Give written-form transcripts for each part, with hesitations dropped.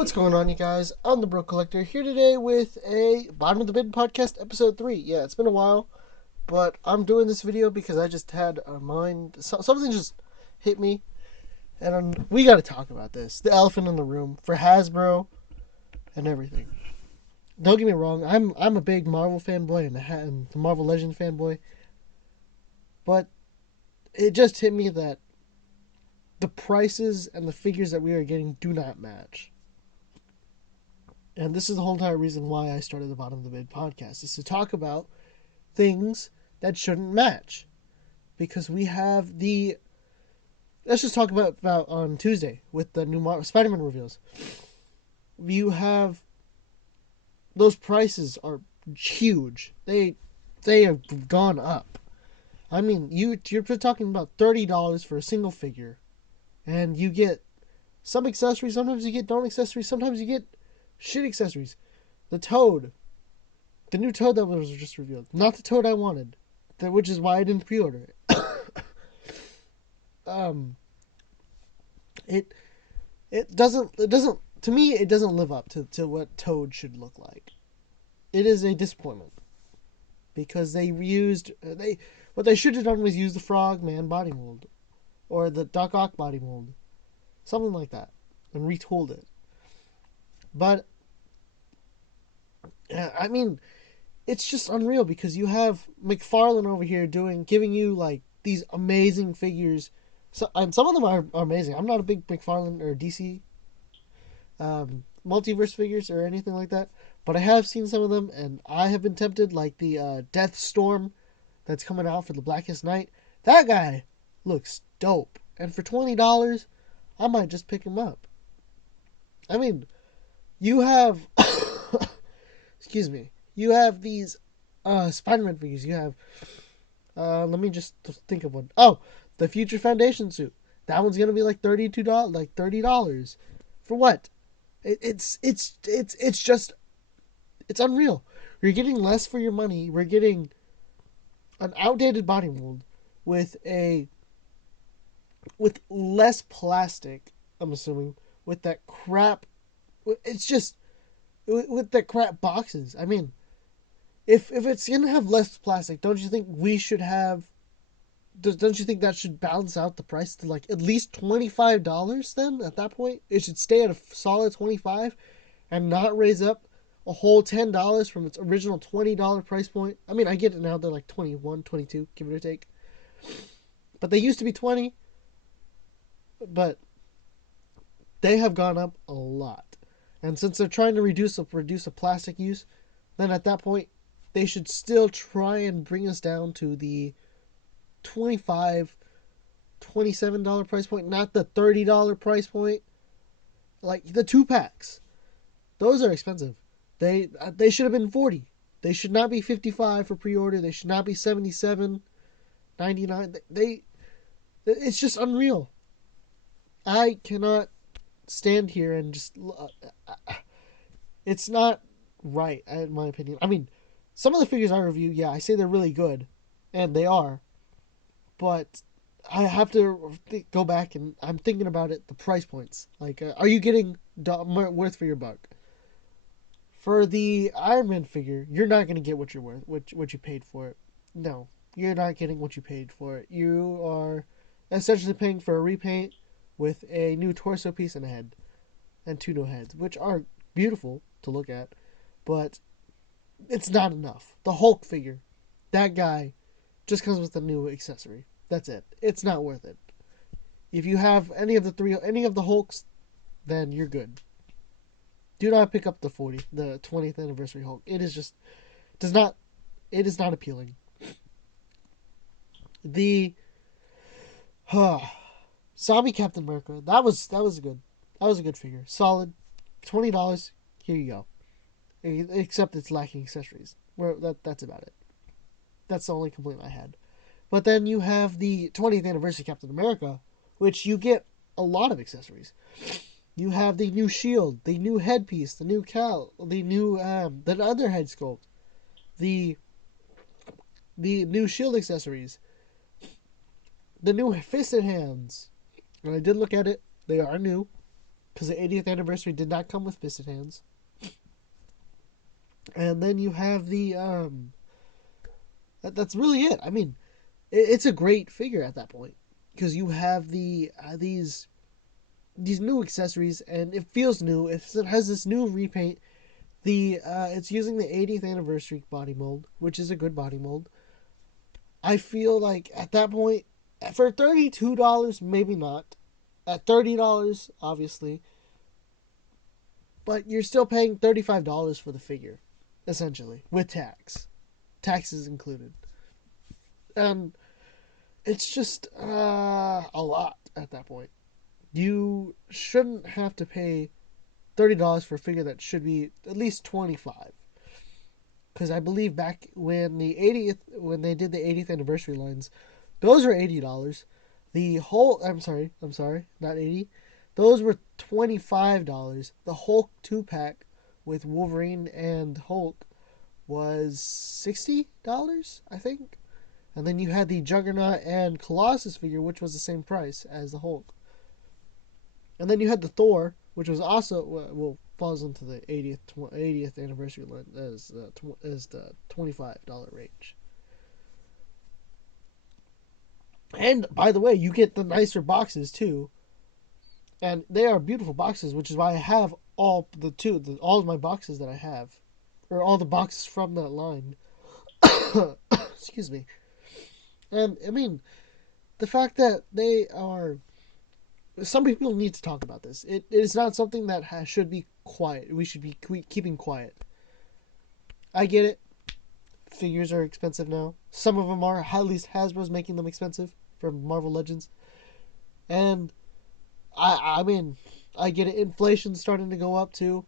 What's going on, you guys? I'm the Bro Collector here today with a Bottom of the Bin podcast, episode 3. Yeah, it's been a while, but I'm doing this video because I just had a mind. Something just hit me, and we got to talk about this. The elephant in the room for Hasbro and everything. Don't get me wrong, I'm a big Marvel fanboy and the Marvel Legends fanboy, but it just hit me that the prices and the figures that we are getting do not match. And this is the whole entire reason why I started the Bottom of the Bid podcast, is to talk about things that shouldn't match. Because we have let's just talk about on Tuesday with the new Spider-Man reveals. You have, those prices are huge. They have gone up. I mean, you're talking about $30 for a single figure. And you get some accessories, sometimes you get don't accessories, sometimes you get shit accessories. The Toad. The new Toad that was just revealed. Not the Toad I wanted. Which is why I didn't pre-order it. It doesn't, to me, it doesn't live up to what Toad should look like. It is a disappointment. Because what they should have done was use the Frogman body mold. Or the Doc Ock body mold. Something like that. And retooled it. But I mean, it's just unreal because you have McFarlane over here giving you like these amazing figures. And some of them are amazing. I'm not a big McFarlane or DC multiverse figures or anything like that, but I have seen some of them, and I have been tempted, like the Death Storm that's coming out for the Blackest Night. That guy looks dope, and for $20, I might just pick him up. I mean, you have excuse me, you have these Spider-Man figures. You have let me just think of one. Oh, the Future Foundation suit. That one's gonna be like $32, like $30. For what? It's just, it's unreal. You're getting less for your money. We're getting an outdated body mold with less plastic. I'm assuming with that crap. It's just with the crap boxes. I mean, if it's gonna have less plastic, don't you think we should have? Don't you think that should balance out the price to like at least $25? Then at that point, it should stay at a solid 25, and not raise up a whole $10 from its original $20 price point. I mean, I get it now; they're like 21, 22, give it or take. But they used to be 20, but they have gone up a lot. And since they're trying to reduce a plastic use, then at that point, they should still try and bring us down to the $25, $27 price point, not the $30 price point. Like the 2-packs, those are expensive. They should have been 40. They should not be 55 for pre-order. They should not be 77.99. It's just unreal. I cannot stand here and just it's not right, in my opinion. I mean, some of the figures I review, yeah, I say they're really good, and they are, but I have to go back, and I'm thinking about it, the price points. Like, are you getting worth for your buck? For the Iron Man figure, you're not going to get what you're worth, what you paid for it. No, you're not getting what you paid for it. You are essentially paying for a repaint with a new torso piece and a head, and 2 new heads, which are beautiful to look at, but it's not enough. The Hulk figure, that guy, just comes with a new accessory. That's it. It's not worth it. If you have any of the Hulks, then you're good. Do not pick up the 20th anniversary Hulk. It is not appealing. The Zombie Captain America, that was a good figure. Solid. $20. Here you go. Except it's lacking accessories. That's about it. That's the only complaint I had. But then you have the 20th anniversary Captain America, which you get a lot of accessories. You have the new shield, the new headpiece, the new cowl, the new the other head sculpt, the new shield accessories, the new fisted hands. And I did look at it; they are new. because the 80th anniversary did not come with piston hands. And then you have the that's really it. I mean, it's a great figure at that point because you have these new accessories and it feels new. It has this new repaint. It's using the 80th anniversary body mold, which is a good body mold. I feel like at that point, for $32, maybe not. At $30, obviously, but you're still paying $35 for the figure, essentially, with taxes included, and it's just a lot at that point. You shouldn't have to pay $30 for a figure that should be at least 25. Because I believe back when when they did the 80th anniversary lines, those were $80. I'm sorry, not 80. Those were $25. The Hulk 2-pack with Wolverine and Hulk was $60, I think. And then you had the Juggernaut and Colossus figure, which was the same price as the Hulk. And then you had the Thor, which was also falls into the 80th anniversary line as the $25 range. And by the way, you get the nicer boxes too, and they are beautiful boxes, which is why I have all of my boxes that I have, or all the boxes from that line. Excuse me. And I mean, the fact that they are, some people need to talk about this. It is not something that should be quiet. We should be keeping quiet. I get it. Figures are expensive now. Some of them are. At least Hasbro's making them expensive for Marvel Legends. And I mean, I get it. Inflation's starting to go up too.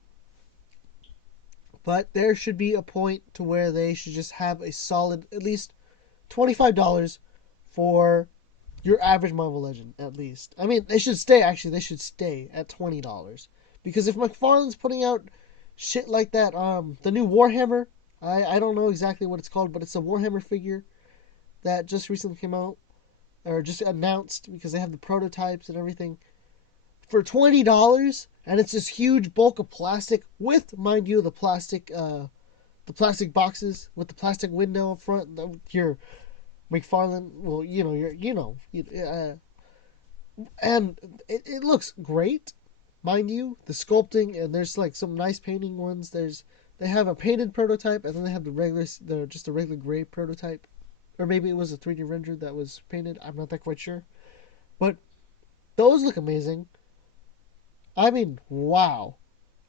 But there should be a point to where they should just have a solid, at least $25 for your average Marvel Legend, at least. I mean, they should stay at $20. Because if McFarlane's putting out shit like that, the new Warhammer, I don't know exactly what it's called, but it's a Warhammer figure that just recently came out, or just announced, because they have the prototypes and everything, for $20, and it's this huge bulk of plastic with, mind you, the plastic boxes with the plastic window up front. Your McFarlane, well, and it looks great, mind you. The sculpting, and there's like some nice painting ones. They have a painted prototype, and then they have just a regular gray prototype, or maybe it was a 3D render that was painted. I'm not that quite sure, but those look amazing. I mean, wow,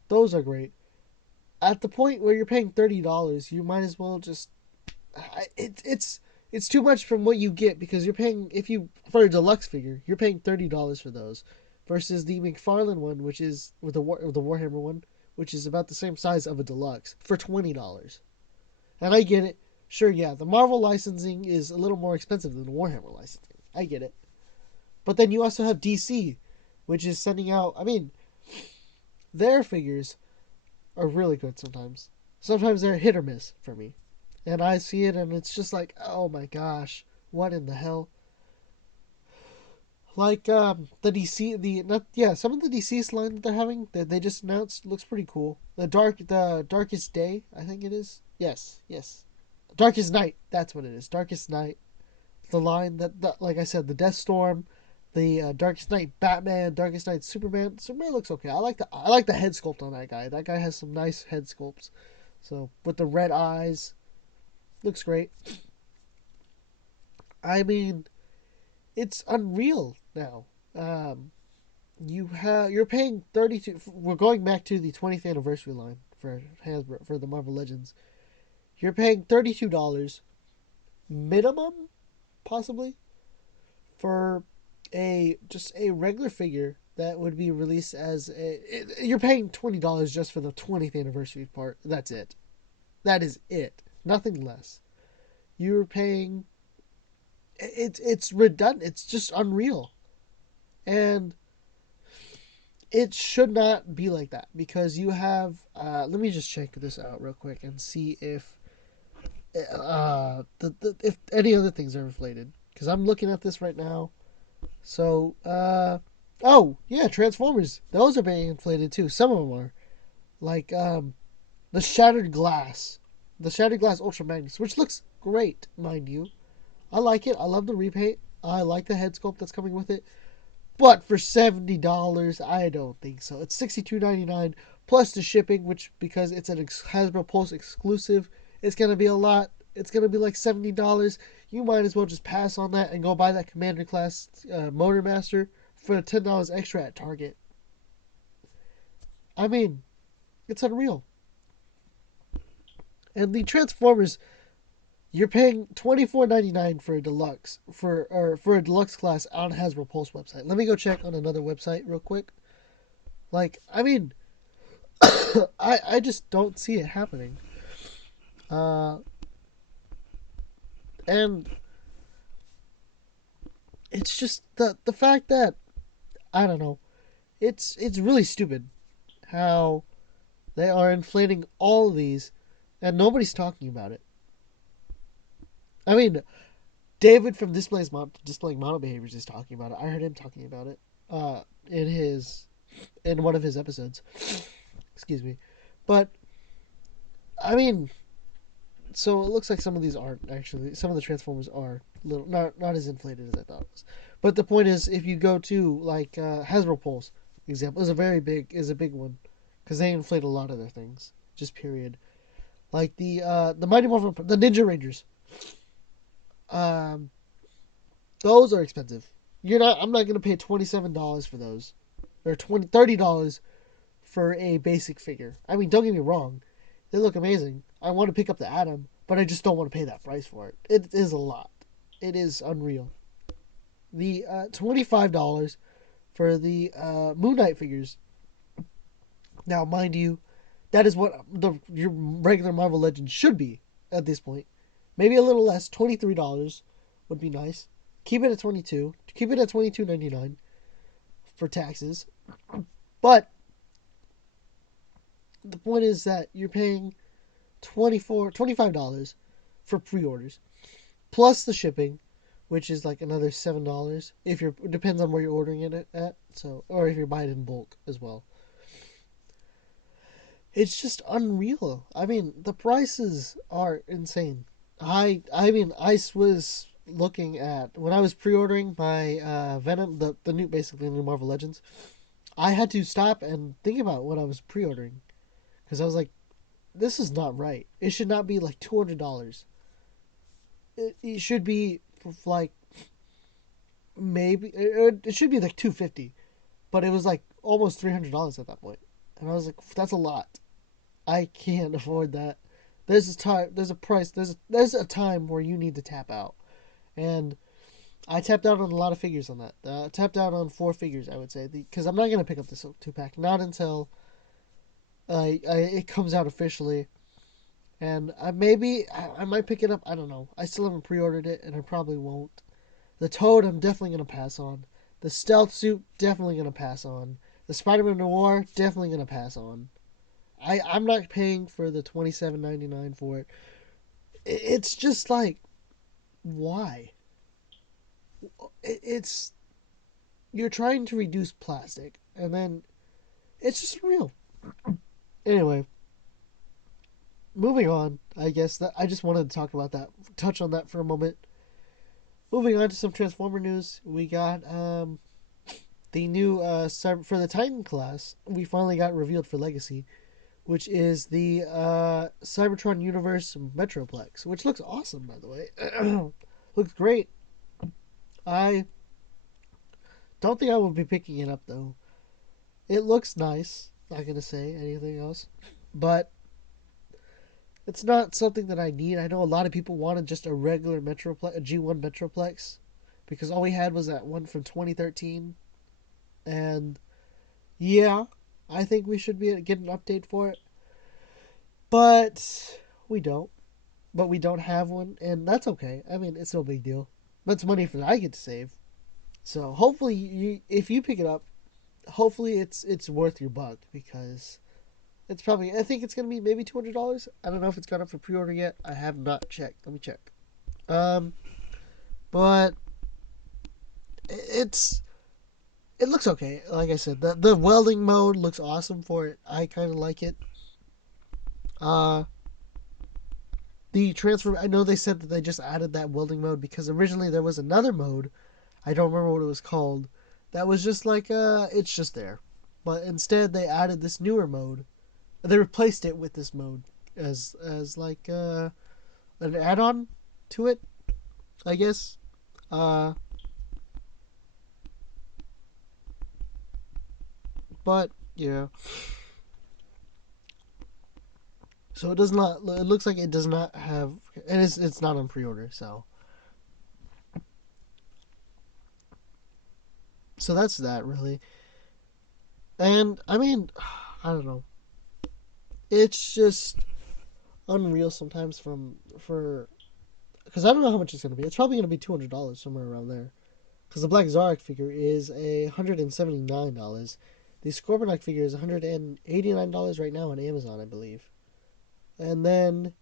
those are great. At the point where you're paying $30, you might as well just. It's too much from what you get, because you're paying, for a deluxe figure, you're paying $30 for those, versus the McFarlane one, which is with the Warhammer one, which is about the same size of a deluxe, for $20. And I get it. Sure, yeah, the Marvel licensing is a little more expensive than the Warhammer licensing. I get it. But then you also have DC, which is sending out, I mean, their figures are really good sometimes. Sometimes they're hit or miss for me. And I see it and it's just like, oh my gosh, what in the hell? Like the DC, some of the DC line that they're having that they just announced looks pretty cool. The Darkest Day, I think it is. Yes. Darkest Night, that's what it is. Darkest Night. The line like I said, the Death Storm, the Darkest Night Batman, Darkest Night Superman. Superman looks okay. I like the head sculpt on that guy. That guy has some nice head sculpts. So with the red eyes, looks great. I mean, it's unreal now. You're paying 32. We're going back to the 20th anniversary line for Hasbro for the Marvel Legends. You're paying $32 minimum, possibly, for just a regular figure that would be released as you're paying $20 just for the 20th anniversary part. That's it. That is it. Nothing less. You're paying. It's redundant. It's just unreal, and it should not be like that, because you have. Let me just check this out real quick and see if if any other things are inflated, because I'm looking at this right now. So Oh, yeah, Transformers. Those are being inflated too. Some of them are. Like, the Shattered Glass. The Shattered Glass Ultra Magnus, which looks great, mind you. I like it. I love the repaint. I like the head sculpt that's coming with it. But for $70, I don't think so. It's $62.99 plus the shipping, which, because it's an Hasbro Pulse exclusive, it's going to be a lot. It's going to be like $70. You might as well just pass on that and go buy that Commander Class Motor Master for $10 extra at Target. I mean, it's unreal. And the Transformers, you're paying $24.99 for a deluxe for a deluxe class on Hasbro Pulse website. Let me go check on another website real quick. Like, I mean, I just don't see it happening. Uh, and it's just the fact that, I don't know. It's really stupid how they are inflating all of these and nobody's talking about it. I mean, David from Displaying Model Behaviors is talking about it. I heard him talking about it in one of his episodes. Excuse me. But I mean, so it looks like some of these aren't actually. Some of the Transformers are little not as inflated as I thought it was. But the point is, if you go to like Hasbro Pulse example is a big one because they inflate a lot of their things. Just period. Like the Mighty Morphin, the Ninja Rangers. Um, those are expensive. I'm not gonna pay $27 for those, or $30 for a basic figure. I mean, don't get me wrong, they look amazing. I want to pick up the Atom, but I just don't want to pay that price for it. It is a lot. It is unreal. The $25 for the Moon Knight figures. Now, mind you, that is what your regular Marvel Legends should be at this point. Maybe a little less. $23 would be nice. Keep it at 22. Keep it at $22.99 for taxes. But the point is that you're paying $25 for pre-orders plus the shipping, which is like another $7 if you're it depends on where you're ordering it at. So, or if you're buying it in bulk as well. It's just unreal. I mean, the prices are insane. I was looking at when I was pre-ordering my Venom, the new basically the new Marvel Legends. I had to stop and think about what I was pre-ordering because I was like, this is not right. It should not be like $200. It should be like maybe it should be like $250, but it was like almost $300 at that point, and I was like, that's a lot. I can't afford that. There's a time. There's a price. There's a time where you need to tap out, and I tapped out on a lot of figures on that. Tapped out on 4 figures, I would say, because I'm not gonna pick up this 2-pack not until it comes out officially, and I might pick it up. I don't know. I still haven't pre-ordered it, and I probably won't. The Toad, I'm definitely gonna pass on. The Stealth Suit, definitely gonna pass on. The Spider-Man Noir, definitely gonna pass on. I'm not paying for the $27.99 for it. It's just like, why? It's you're trying to reduce plastic, and then it's just real. Anyway, moving on. I guess that I just wanted to talk about that, touch on that for a moment. Moving on to some Transformer news, we got the new for the Titan class. We finally got revealed for Legacy, which is the Cybertron Universe Metroplex, which looks awesome, by the way. Looks great. I don't think I will be picking it up, though. It looks nice. Not going to say anything else. But it's not something that I need. I know a lot of people wanted just a regular Metroplex, a G1 Metroplex, because all we had was that one from 2013. And yeah, I think we should get an update for it. But we don't. But we don't have one, and that's okay. I mean, it's no big deal. That's money that I get to save. So hopefully, if you pick it up, hopefully it's worth your buck because it's probably. I think it's gonna be maybe $200. I don't know if it's gone up for pre-order yet. I have not checked. Let me check. But it's it looks okay. Like I said, the welding mode looks awesome for it. I kind of like it. Uh, the transfer. I know they said that they just added that welding mode because originally there was another mode. I don't remember what it was called. That was just like it's just there, but instead they added this newer mode. They replaced it with this mode as like an add-on to it, I guess. Uh, but yeah. So it does not. It looks like it does not have, and it's not on pre-order. So that's that really. And I mean, I don't know. It's just unreal sometimes for because I don't know how much it's gonna be. It's probably gonna be $200 somewhere around there. Because the Black Zarek figure is $179. The Scorponok figure is $189 right now on Amazon, I believe. And then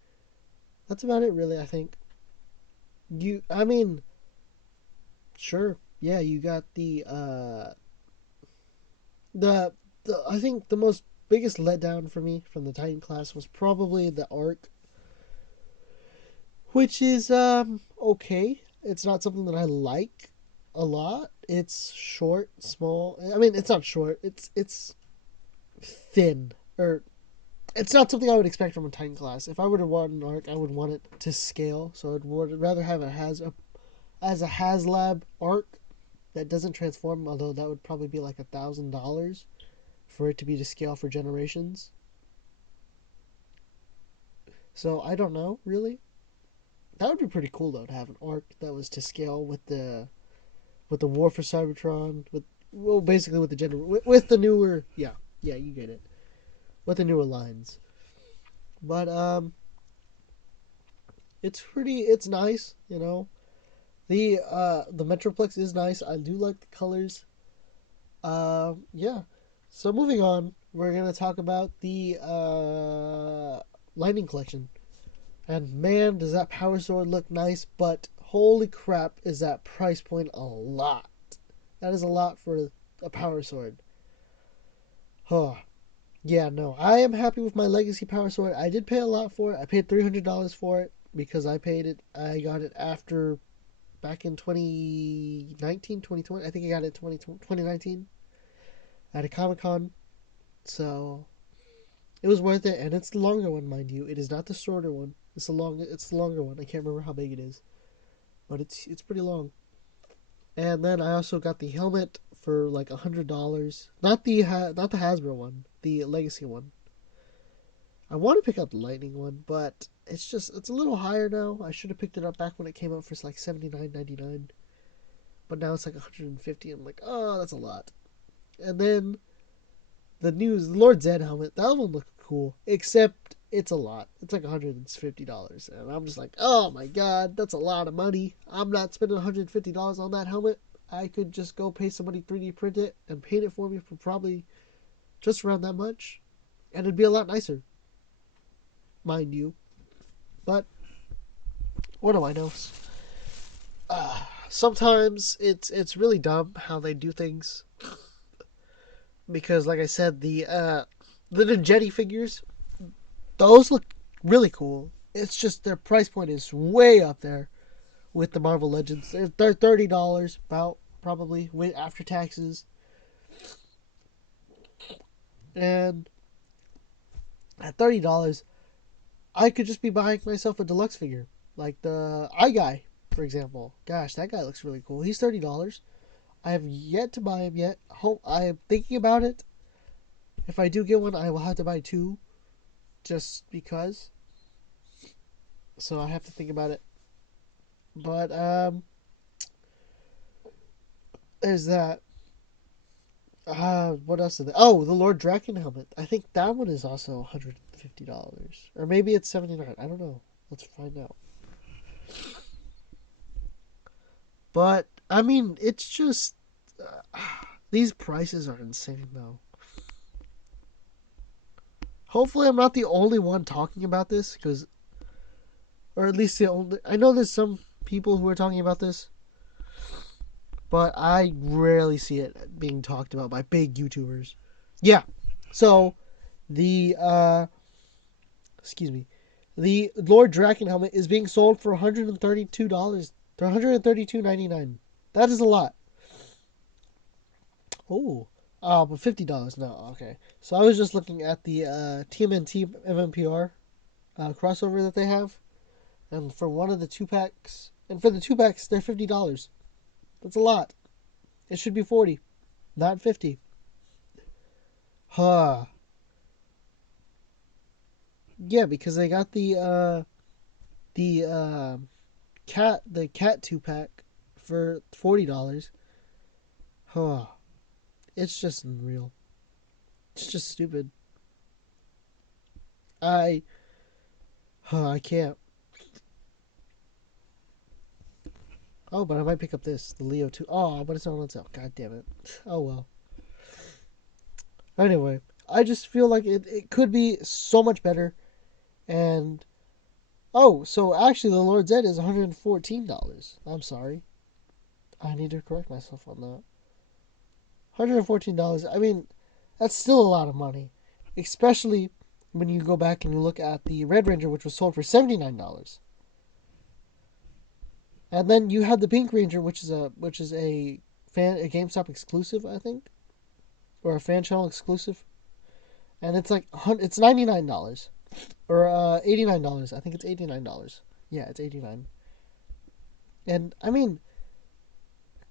that's about it, really. I think I mean, sure, yeah. You got the I think the most biggest letdown for me from the Titan class was probably the arc, which is okay. It's not something that I like a lot. It's short, small. I mean, it's not short. It's thin, or it's not something I would expect from a Titan class. If I were to want an arc, I would want it to scale. So I'd rather have it as a HasLab arc that doesn't transform. Although that would probably be like $1,000 for it to be to scale for generations. So I don't know really. That would be pretty cool though to have an arc that was to scale with the War for Cybertron basically with the with the newer yeah you get it with the newer lines. But it's nice, you know. The Metroplex is nice. I do like the colors. Yeah. So moving on, we're gonna talk about the Lightning Collection. And man, does that Power Sword look nice! But holy crap, is that price point a lot? That is a lot for a Power Sword. Huh. Yeah, no. I am happy with my Legacy Power Sword. I did pay a lot for it. I paid $300 for it because I paid it. I got it after back in 2019, 2020. I think I got it 2019 at a Comic Con. So it was worth it, and it's the longer one, mind you. It is not the shorter one. It's the longer one. I can't remember how big it is, but it's pretty long. And then I also got the helmet for like $100. Not the Hasbro one, the Legacy one. I want to pick up the Lightning one, but it's a little higher now. I should have picked it up back when it came out for like $79.99, but now it's like 150. I'm like, oh, that's a lot. And then the Lord Zed helmet, that one looked cool, except it's a lot. It's like $150, and I'm just like, oh my god, that's a lot of money. I'm not spending $150 on that helmet. I could just go pay somebody 3D print it and paint it for me for probably just around that much, and it'd be a lot nicer, mind you. But what do I know? Sometimes it's really dumb how they do things because, like I said, the Ninjetti figures, those look really cool. It's just their price point is way up there with the Marvel Legends. They're $30 about probably with after taxes, and at $30, I could just be buying myself a deluxe figure like the Eye Guy, for example. Gosh, that guy looks really cool. He's $30. I have yet to buy him yet. I am thinking about it. If I do get one, I will have to buy two, just because. So I have to think about it. But there's that. What else is there? Oh, the Lord Draken helmet. I think that one is also $150, or maybe it's $79. I don't know. Let's find out. But I mean, it's just these prices are insane, though. Hopefully, I'm not the only one talking about this, because, or at least the only. I know there's some people who are talking about this, but I rarely see it being talked about by big YouTubers. Yeah. So the excuse me, the Lord Draken helmet is being sold for $132. $132.99. That is a lot. Oh. Oh, but $50 now. Okay. So I was just looking at the TMNT MMPR crossover that they have, and for one of the 2 packs, and for the 2 packs, they're $50. That's a lot. It should be 40, not 50. Huh. Yeah, because they got the cat 2 pack for $40. Huh. It's just unreal. It's just stupid. I I can't. Oh, but I might pick up the Leo 2. Oh, but it's not on sale. God damn it. Oh well. Anyway, I just feel like it could be so much better. And oh, so actually the Lord's Ed is $114. I'm sorry. I need to correct myself on that. $114. I mean, that's still a lot of money, especially when you go back and you look at the Red Ranger, which was sold for $79. And then you have the Pink Ranger, which is a GameStop exclusive, I think, or a fan channel exclusive, and it's like it's $99 or $89. I think it's $89. Yeah, it's 89. And I mean,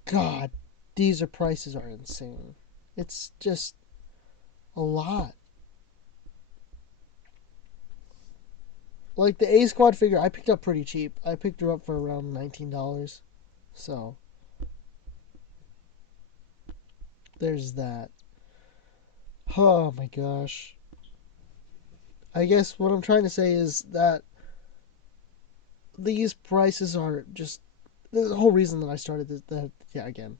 God, these prices are insane. It's just a lot. Like the A Squad figure, I picked up pretty cheap. I picked her up for around $19. So there's that. Oh my gosh. I guess what I'm trying to say is that these prices are just the whole reason that I started this. Yeah, again,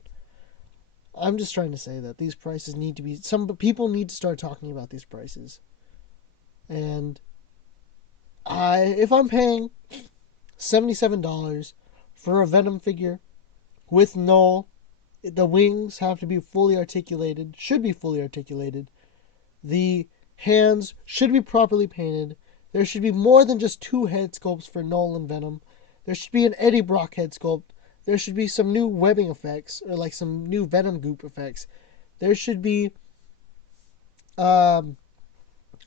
I'm just trying to say that these prices need to be. Some people need to start talking about these prices. And if I'm paying $77 for a Venom figure with Null, the wings have to be fully articulated. Should be fully articulated. The hands should be properly painted. There should be more than just 2 head sculpts for Null and Venom. There should be an Eddie Brock head sculpt. There should be some new webbing effects, or like some new Venom goop effects. There should be um,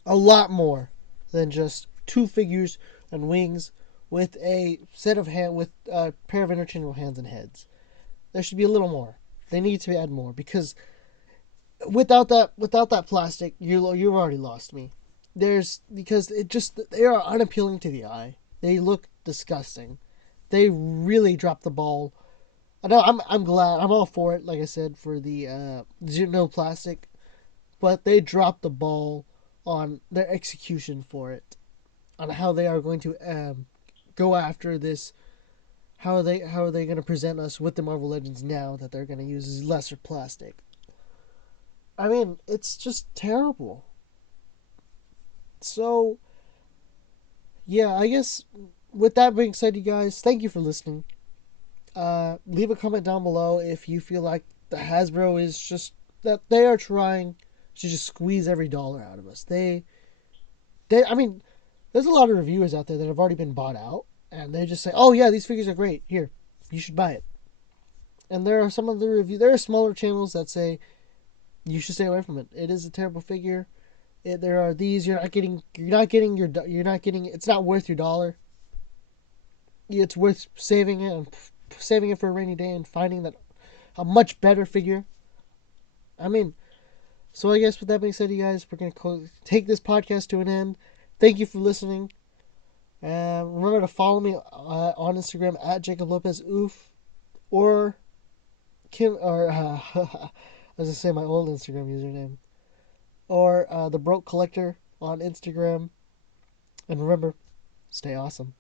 a lot more than just 2 figures and wings with a set of hand with a pair of interchangeable hands and heads. There should be a little more. They need to add more because without that plastic, you've already lost me. Because they are unappealing to the eye. They look disgusting. They really dropped the ball. I know I'm glad. I'm all for it. Like I said, for the no plastic, but they dropped the ball on their execution for it, on how they are going to go after this. How are they going to present us with the Marvel Legends now that they're going to use lesser plastic? I mean, it's just terrible. So, yeah, I guess with that being said, you guys, thank you for listening. Leave a comment down below if you feel like the Hasbro is just that they are trying to just squeeze every dollar out of us. I mean, there's a lot of reviewers out there that have already been bought out, and they just say, "Oh yeah, these figures are great. Here, you should buy it." And there are some of the there are smaller channels that say you should stay away from it. It is a terrible figure. There are these it's not worth your dollar. It's worth saving it for a rainy day and finding that a much better figure. I mean, so I guess with that being said, you guys, we're gonna take this podcast to an end. Thank you for listening. Remember to follow me on Instagram at Jacob Lopez Oof or Kim or I was gonna say my old Instagram username or the Broke Collector on Instagram. And remember, stay awesome.